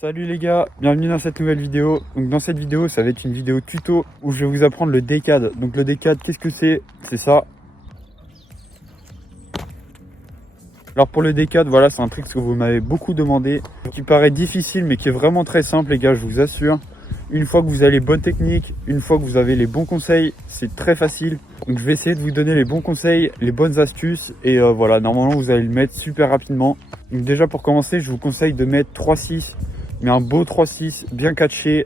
Salut les gars, bienvenue dans cette nouvelle vidéo. Donc dans cette vidéo, ça va être une vidéo tuto où je vais vous apprendre le D-CAD. Donc le D-CAD, qu'est-ce que c'est? C'est ça. Alors pour le D-CAD, voilà, c'est un truc que vous m'avez beaucoup demandé, qui paraît difficile mais qui est vraiment très simple les gars, je vous assure. Une fois que vous avez les bonnes techniques, une fois que vous avez les bons conseils, c'est très facile. Donc je vais essayer de vous donner les bons conseils, les bonnes astuces et voilà, normalement vous allez le mettre super rapidement. Donc déjà pour commencer, je vous conseille de mettre 3/6, mais un beau 3/6 bien catché,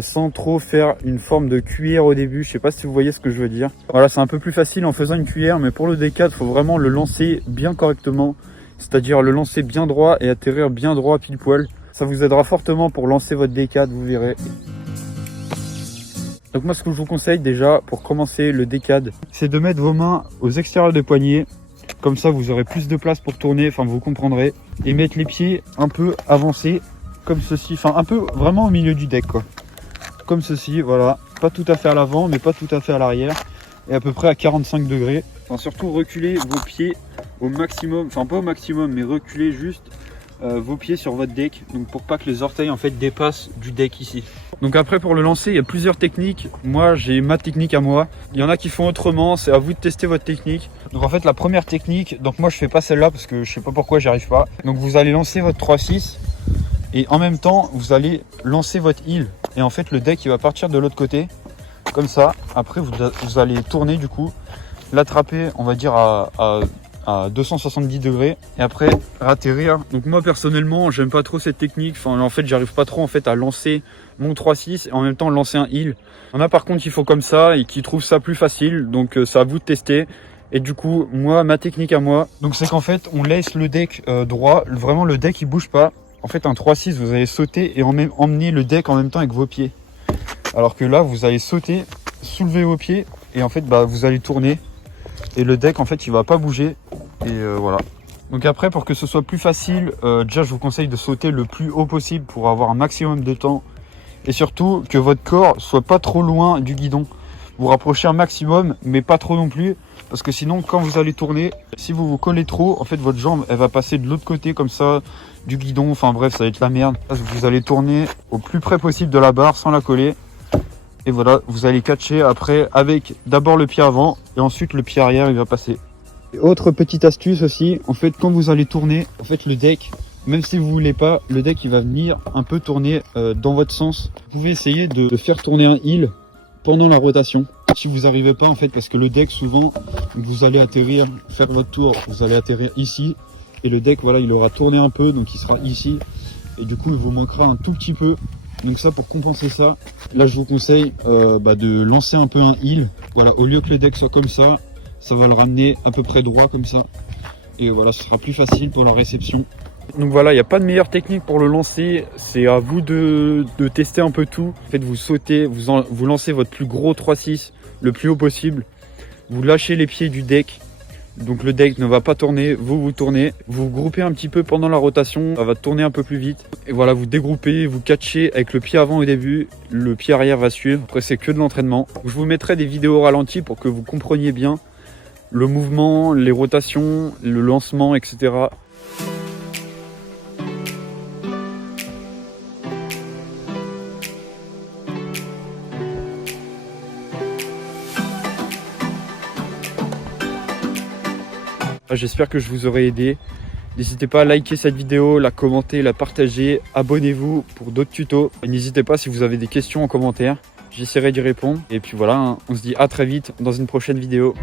sans trop faire une forme de cuillère au début. Je sais pas si vous voyez ce que je veux dire. Voilà, c'est un peu plus facile en faisant une cuillère, mais pour le D-CAD, il faut vraiment le lancer bien correctement, c'est-à-dire le lancer bien droit et atterrir bien droit pile poil. Ça vous aidera fortement pour lancer votre D-CAD, vous verrez. Donc moi ce que je vous conseille déjà pour commencer le D-CAD, c'est de mettre vos mains aux extérieurs des poignets. Comme ça vous aurez plus de place pour tourner, enfin vous comprendrez. Et mettre les pieds un peu avancés, comme ceci, enfin un peu vraiment au milieu du deck quoi. Comme ceci, voilà. Pas tout à fait à l'avant, mais pas tout à fait à l'arrière. Et à peu près à 45 degrés. Enfin surtout reculer vos pieds au maximum, enfin pas au maximum, mais reculer juste vos pieds sur votre deck, donc pour pas que les orteils en fait dépassent du deck ici. Donc après pour le lancer, il y a plusieurs techniques. Moi j'ai ma technique à moi. Il y en a qui font autrement, c'est à vous de tester votre technique. Donc en fait la première technique, donc moi je fais pas celle-là parce que je sais pas pourquoi j'y arrive pas. Donc vous allez lancer votre 3/6 et en même temps vous allez lancer votre heel. Et en fait le deck il va partir de l'autre côté, comme ça. Après vous allez tourner du coup, l'attraper on va dire à 270 degrés et après atterrir. Donc moi personnellement j'aime pas trop cette technique, enfin en fait j'arrive pas trop en fait à lancer mon 3/6 et en même temps lancer un heel. Il y en a par contre qui font comme ça et qui trouvent ça plus facile, donc c'est à vous de tester. Et du coup moi ma technique à moi, donc c'est qu'en fait on laisse le deck droit, vraiment le deck il bouge pas. En fait un 3/6 vous allez sauter et emmener le deck en même temps avec vos pieds, alors que là vous allez sauter, soulever vos pieds et en fait vous allez tourner et le deck en fait il va pas bouger. Et voilà. Donc après pour que ce soit plus facile, déjà je vous conseille de sauter le plus haut possible pour avoir un maximum de temps. Et surtout que votre corps soit pas trop loin du guidon. Vous rapprochez un maximum mais pas trop non plus. Parce que sinon quand vous allez tourner, si vous vous collez trop, en fait votre jambe elle va passer de l'autre côté comme ça du guidon. Enfin bref ça va être la merde. Vous allez tourner au plus près possible de la barre sans la coller. Et voilà, vous allez catcher après avec d'abord le pied avant et ensuite le pied arrière il va passer. Et autre petite astuce aussi, en fait quand vous allez tourner, en fait le deck, même si vous voulez pas, le deck il va venir un peu tourner dans votre sens. Vous pouvez essayer de faire tourner un heel pendant la rotation. Si vous n'arrivez pas en fait, parce que le deck souvent, vous allez atterrir, faire votre tour, vous allez atterrir ici. Et le deck voilà il aura tourné un peu, donc il sera ici. Et du coup il vous manquera un tout petit peu. Donc ça pour compenser ça, là je vous conseille de lancer un peu un heel. Voilà, au lieu que le deck soit comme ça va le ramener à peu près droit comme ça. Et voilà, ce sera plus facile pour la réception. Donc voilà, il n'y a pas de meilleure technique pour le lancer. C'est à vous de tester un peu tout. En fait, vous sautez, vous lancez votre plus gros 3/6 le plus haut possible. Vous lâchez les pieds du deck. Donc le deck ne va pas tourner, vous tournez. Vous groupez un petit peu pendant la rotation, ça va tourner un peu plus vite. Et voilà, vous dégroupez, vous catchez avec le pied avant au début. Le pied arrière va suivre. Après, c'est que de l'entraînement. Je vous mettrai des vidéos ralenties pour que vous compreniez bien le mouvement, les rotations, le lancement, etc. J'espère que je vous aurai aidé. N'hésitez pas à liker cette vidéo, la commenter, la partager. Abonnez-vous pour d'autres tutos. N'hésitez pas si vous avez des questions en commentaire. J'essaierai d'y répondre. Et puis voilà, on se dit à très vite dans une prochaine vidéo.